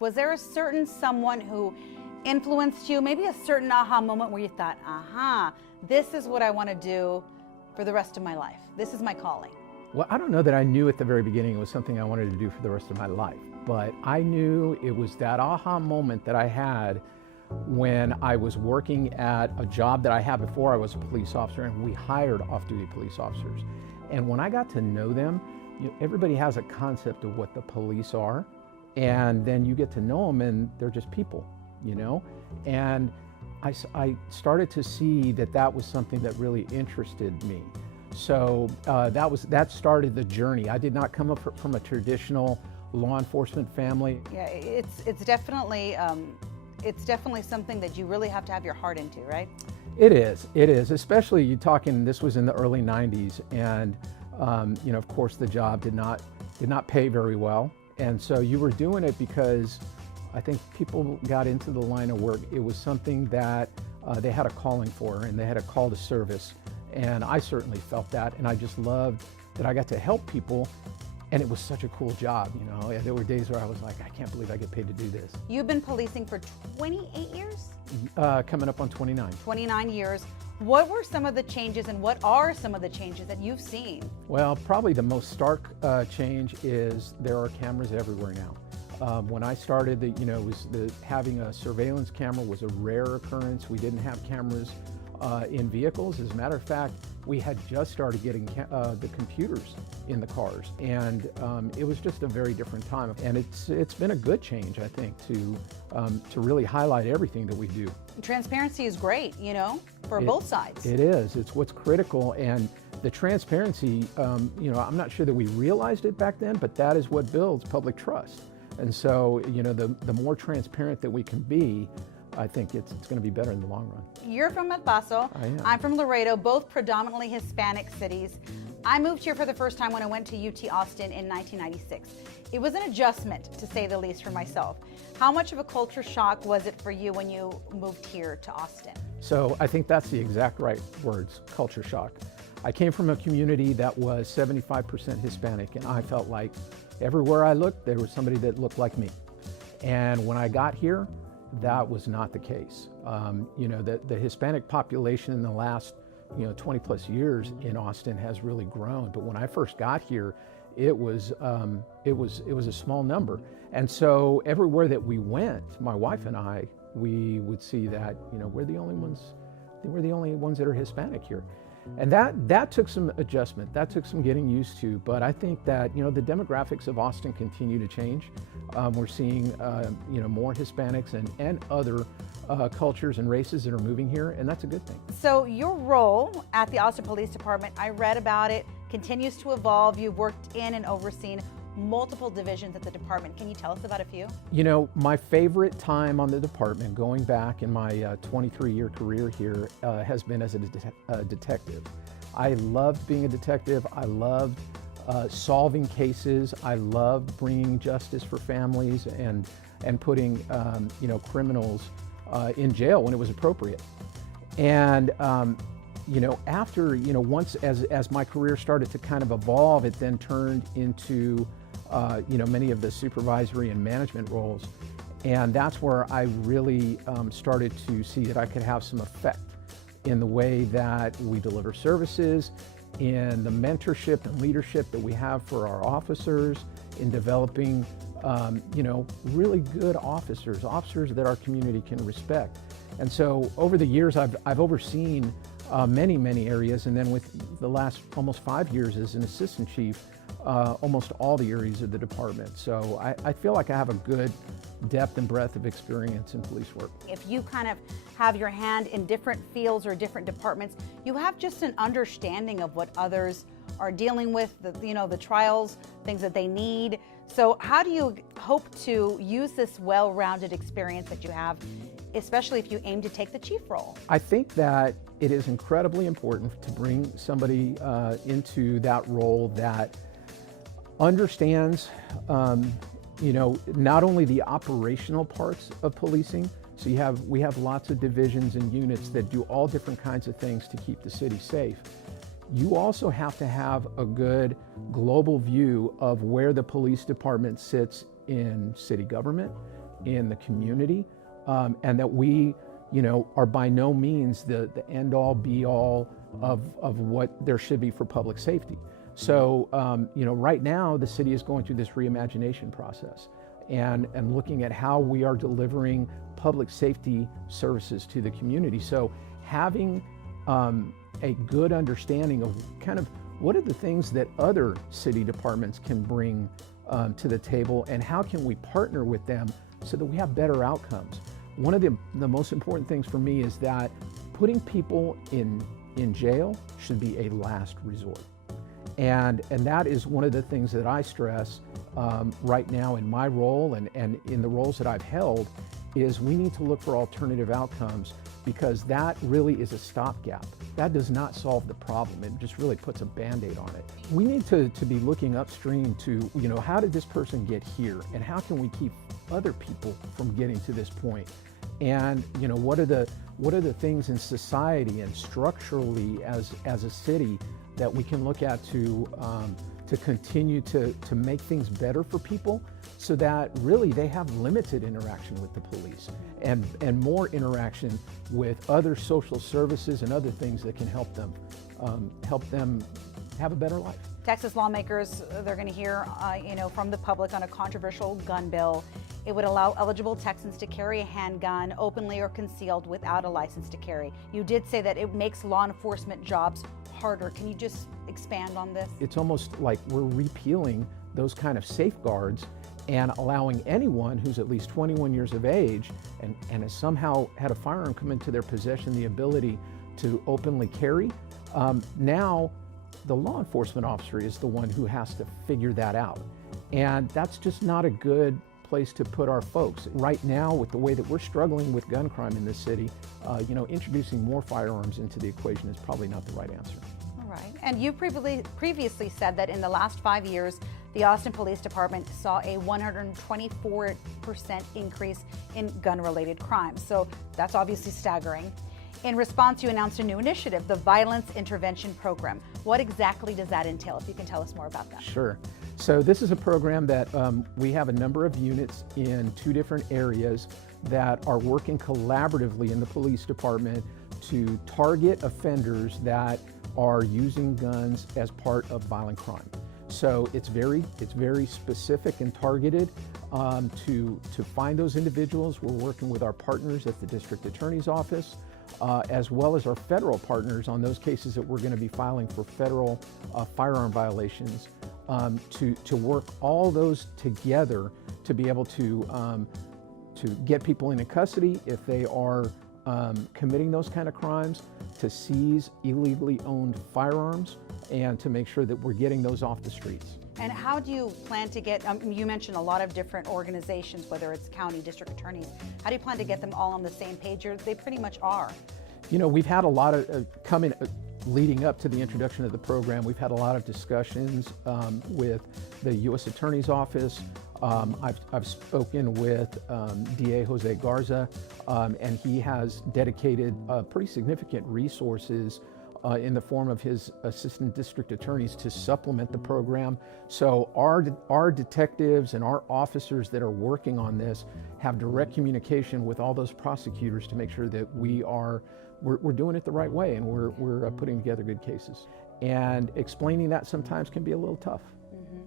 Was there a certain someone who influenced you, maybe a certain aha moment where you thought, this is what I want to do for the rest of my life. This is my calling. Well, I don't know that I knew at the very beginning it was something I wanted to do for the rest of my life, but I knew it was that aha moment that I had when I was working at a job that I had before I was a police officer, and we hired off-duty police officers. And when I got to know them, everybody has a concept of what the police are, and then you get to know them and they're just people, And I started to see that was something that really interested me. So that started the journey. I did not come up from a traditional law enforcement family. Yeah, it's definitely something that you really have to have your heart into, right? It is, especially you talking, this was in the early 90s, and of course the job did not pay very well. And so you were doing it because I think people got into the line of work. It was something that they had a calling for, and they had a call to service. And I certainly felt that, and I just loved that I got to help people, and it was such a cool job, There were days where I was like, I can't believe I get paid to do this. You've been policing for 28 years? Coming up on 29. 29 years. What were some of the changes, and what are some of the changes that you've seen? Well, probably the most stark change is there are cameras everywhere now. When I started, having a surveillance camera was a rare occurrence. We didn't have cameras in vehicles. As a matter of fact, we had just started getting the computers in the cars, and it was just a very different time. And it's been a good change, I think, to really highlight everything that we do. Transparency is great, for both sides. It is. It's what's critical, and the transparency. I'm not sure that we realized it back then, but that is what builds public trust. And so, the more transparent that we can be, I think it's going to be better in the long run. You're from El Paso. I am. I'm from Laredo, both predominantly Hispanic cities. I moved here for the first time when I went to UT Austin in 1996. It was an adjustment, to say the least, for myself. How much of a culture shock was it for you when you moved here to Austin? So I think that's the exact right words, culture shock. I came from a community that was 75% Hispanic, and I felt like everywhere I looked, there was somebody that looked like me. And when I got here, that was not the case. The Hispanic population in the last 20 plus years in Austin has really grown. But when I first got here, it was a small number. And so everywhere that we went, my wife and I, we would see that we're the only ones that are Hispanic here. And that took some adjustment, that took some getting used to, but I think that, the demographics of Austin continue to change. We're seeing, more Hispanics and other cultures and races that are moving here, and that's a good thing. So your role at the Austin Police Department, I read about it, continues to evolve. You've worked in and overseen multiple divisions at the department. Can you tell us about a few? My favorite time on the department, going back in my 23-year career here, has been as a detective. I loved being a detective. I loved solving cases. I loved bringing justice for families and putting criminals in jail when it was appropriate. And after once as my career started to kind of evolve, it then turned into many of the supervisory and management roles. And that's where I really started to see that I could have some effect in the way that we deliver services, in the mentorship and leadership that we have for our officers, in developing really good officers that our community can respect. And so over the years, I've overseen many areas, and then with the last almost 5 years as an assistant chief, almost all the areas of the department. So I feel like I have a good depth and breadth of experience in police work. If you kind of have your hand in different fields or different departments, you have just an understanding of what others are dealing with, the trials, things that they need. So how do you hope to use this well-rounded experience that you have, especially if you aim to take the chief role? I think that it is incredibly important to bring somebody into that role that understands, not only the operational parts of policing. So we have lots of divisions and units that do all different kinds of things to keep the city safe. You also have to have a good global view of where the police department sits in city government, in the community, and that we, are by no means the end all be all of what there should be for public safety. So, right now the city is going through this reimagination process and looking at how we are delivering public safety services to the community. So having a good understanding of kind of what are the things that other city departments can bring to the table, and how can we partner with them so that we have better outcomes. One of the most important things for me is that putting people in jail should be a last resort. And that is one of the things that I stress right now in my role and in the roles that I've held, is we need to look for alternative outcomes, because that really is a stopgap. That does not solve the problem. It just really puts a Band-Aid on it. We need to be looking upstream to, how did this person get here, and how can we keep other people from getting to this point? And what are the things in society and structurally as a city that we can look at to continue to make things better for people, so that really they have limited interaction with the police and more interaction with other social services and other things that can help them have a better life. Texas lawmakers, they're going to hear, from the public on a controversial gun bill. It would allow eligible Texans to carry a handgun openly or concealed without a license to carry. You did say that it makes law enforcement jobs harder. Can you just expand on this? It's almost like we're repealing those kind of safeguards and allowing anyone who's at least 21 years of age and has somehow had a firearm come into their possession the ability to openly carry. Now, the law enforcement officer is the one who has to figure that out. And that's just not a good place to put our folks. Right now, with the way that we're struggling with gun crime in this city, introducing more firearms into the equation is probably not the right answer. All right. And you previously said that in the last 5 years, the Austin Police Department saw a 124% increase in gun-related crimes. So that's obviously staggering. In response, you announced a new initiative, the Violence Intervention Program. What exactly does that entail, if you can tell us more about that? Sure. So this is a program that we have a number of units in 2 different areas that are working collaboratively in the police department to target offenders that are using guns as part of violent crime. So it's very specific and targeted to find those individuals. We're working with our partners at the District Attorney's Office, as well as our federal partners on those cases that we're going to be filing for federal firearm violations, to work all those together to be able to get people into custody if they are committing those kind of crimes, to seize illegally owned firearms, and to make sure that we're getting those off the streets. And how do you plan to get, you mentioned a lot of different organizations, whether it's county, district attorneys. How do you plan to get them all on the same page? They pretty much are. We've had a lot of leading up to the introduction of the program, we've had a lot of discussions with the U.S. Attorney's Office. I've spoken with DA Jose Garza, and he has dedicated pretty significant resources in the form of his assistant district attorneys to supplement the program. So our detectives and our officers that are working on this have direct communication with all those prosecutors to make sure that we're doing it the right way, and we're putting together good cases. And explaining that sometimes can be a little tough. Mm-hmm.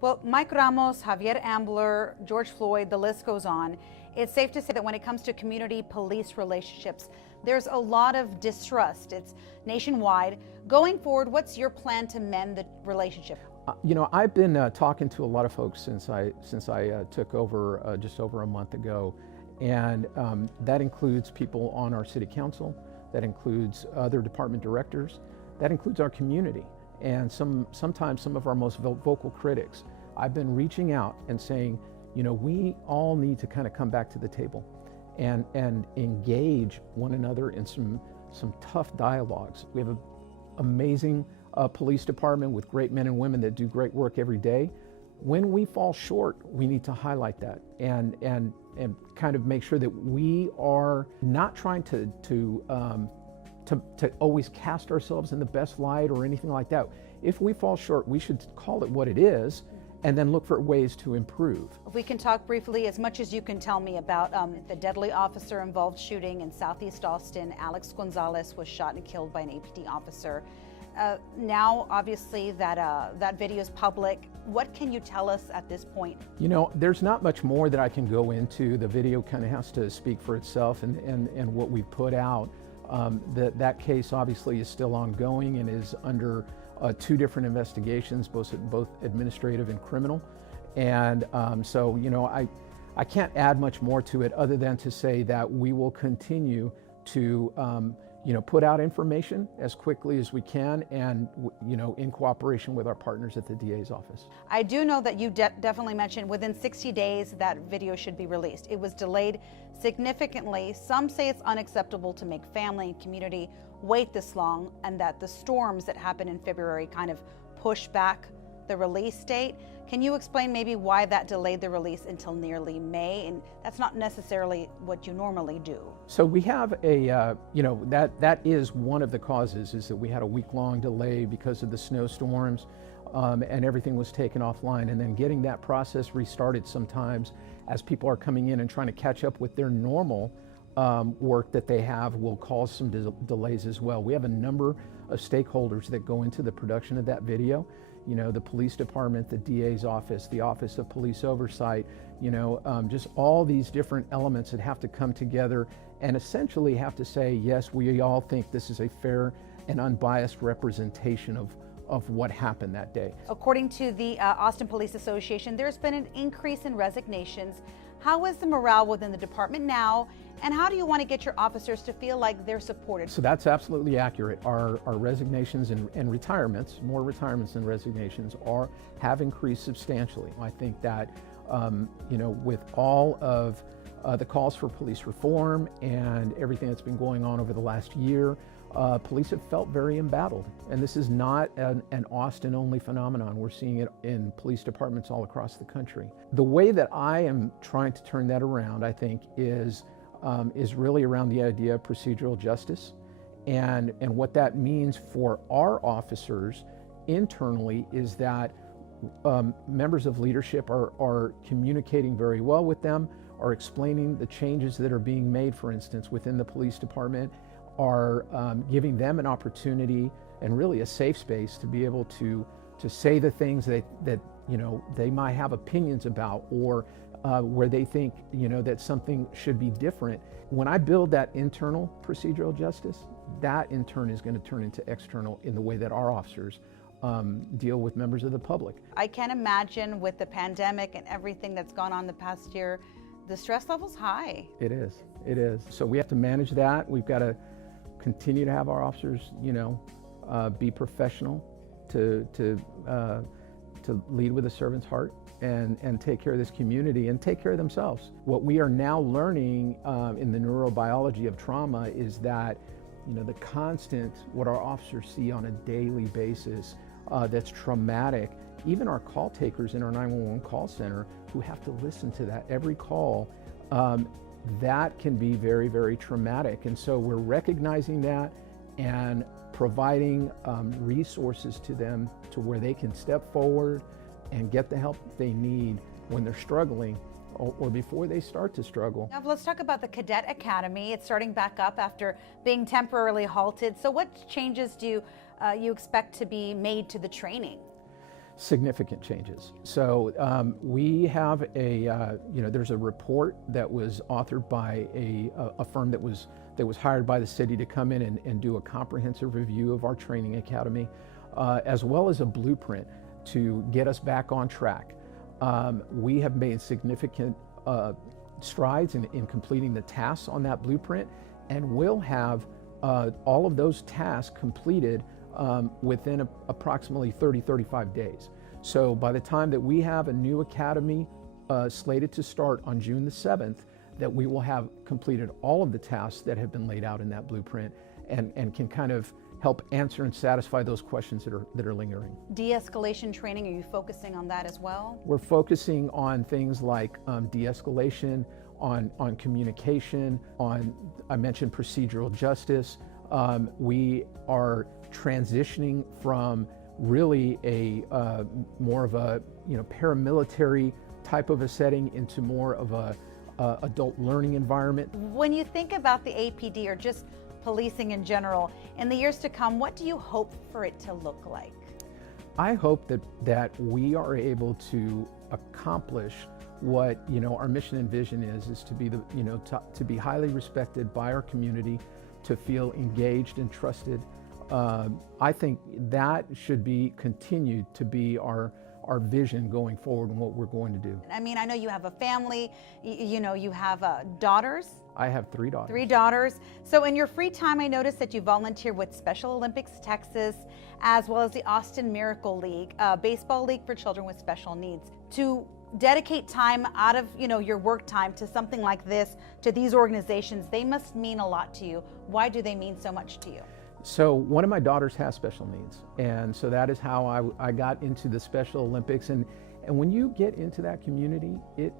Well, Mike Ramos, Javier Ambler, George Floyd, the list goes on. It's safe to say that when it comes to community police relationships, there's a lot of distrust. It's nationwide. Going forward, what's your plan to mend the relationship? I've been talking to a lot of folks since I took over just over a month ago, and that includes people on our city council, that includes other department directors, that includes our community, and sometimes some of our most vocal critics. I've been reaching out and saying, we all need to kind of come back to the table and engage one another in some tough dialogues. We have an amazing police department with great men and women that do great work every day. When we fall short, we need to highlight that and kind of make sure that we are not trying to always cast ourselves in the best light or anything like that. If we fall short, we should call it what it is and then look for ways to improve. If we can talk briefly, as much as you can tell me about the deadly officer involved shooting in Southeast Austin. Alex Gonzalez was shot and killed by an APD officer. Now, obviously, that video is public. What can you tell us at this point? You know, there's not much more that I can go into. The video kind of has to speak for itself and what we put out. That case obviously is still ongoing and is under 2 different investigations, both administrative and criminal. And so, you know, I can't add much more to it other than to say that we will continue to you know, put out information as quickly as we can, and you know, in cooperation with our partners at the DA's office. I do know that you definitely mentioned within 60 days that video should be released. It was delayed significantly. Some say it's unacceptable to make family and community wait this long, and that the storms that happened in February kind of push back the release date. Can you explain maybe why that delayed the release until nearly May? And that's not necessarily what you normally do. So we have a, you know, that is one of the causes, is that we had a week-long delay because of the snowstorms, and everything was taken offline. And then getting that process restarted sometimes as people are coming in and trying to catch up with their normal work that they have will cause some delays as well. We have a number of stakeholders that go into the production of that video. You know, the police department, the DA's office, the Office of Police Oversight, you know, just all these different elements that have to come together and essentially have to say, yes, we all think this is a fair and unbiased representation of what happened that day. According to the Austin Police Association, there's been an increase in resignations. How is the morale within the department now, and how do you want to get your officers to feel like they're supported? So that's absolutely accurate. Our resignations and retirements, more retirements than resignations, have increased substantially. I think that you know, with all of the calls for police reform and everything that's been going on over the last year, police have felt very embattled. And this is not an Austin-only phenomenon. We're seeing it in police departments all across the country. The way that I am trying to turn that around, I think, is really around the idea of procedural justice and what that means for our officers internally is that members of leadership are communicating very well with them, are explaining the changes that are being made, for instance, within the police department, are giving them an opportunity and really a safe space to be able to say the things that you know, they might have opinions about, or where they think, you know, that something should be different. When I build that internal procedural justice, that in turn is going to turn into external in the way that our officers deal with members of the public. I can imagine with the pandemic and everything that's gone on the past year, the stress level's high. It is. It is. So we have to manage that. We've got to continue to have our officers, you know, be professional, to lead with a servant's heart, and take care of this community and take care of themselves. What we are now learning in the neurobiology of trauma is that, you know, the constant, what our officers see on a daily basis that's traumatic, even our call takers in our 911 call center who have to listen to that every call, that can be very, very traumatic. And so we're recognizing that and providing resources to them to where they can step forward and get the help they need when they're struggling or before they start to struggle. Now let's talk about the Cadet Academy. It's starting back up after being temporarily halted. So what changes do you expect to be made to the training? Significant changes. So we have you know, there's a report that was authored by a firm that was hired by the city to come in and do a comprehensive review of our training academy, as well as a blueprint to get us back on track. We have made significant strides in completing the tasks on that blueprint, and we'll have all of those tasks completed within approximately 30-35 days. So by the time that we have a new academy slated to start on June the 7th, that we will have completed all of the tasks that have been laid out in that blueprint and can kind of help answer and satisfy those questions that are lingering. De-escalation training, are you focusing on that as well? We're focusing on things like de-escalation, on communication, I mentioned procedural justice. We are transitioning from really a more of a paramilitary type of a setting into more of a adult learning environment. When you think about the APD or just policing in general, in the years to come, what do you hope for it to look like? I hope that we are able to accomplish what our mission and vision is to be to be highly respected by our community, to feel engaged and trusted. I think that should be continued to be our vision going forward and what we're going to do. I mean, I know you have a family, you have daughters. I have 3 daughters. 3 daughters. So in your free time, I noticed that you volunteer with Special Olympics Texas, as well as the Austin Miracle League, a baseball league for children with special needs. To dedicate time out of your work time to something like this, to these organizations, they must mean a lot to you. Why do they mean so much to you? So one of my daughters has special needs, and so that is how I got into the Special Olympics. And when you get into that community, it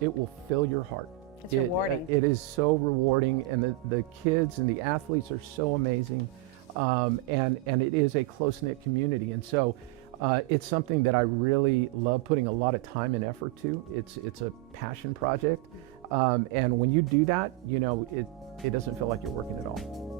will fill your heart. It's rewarding. It is so rewarding, and the kids and the athletes are so amazing, and it is a close-knit community. And so it's something that I really love putting a lot of time and effort to. It's a passion project, and when you do that, it doesn't feel like you're working at all.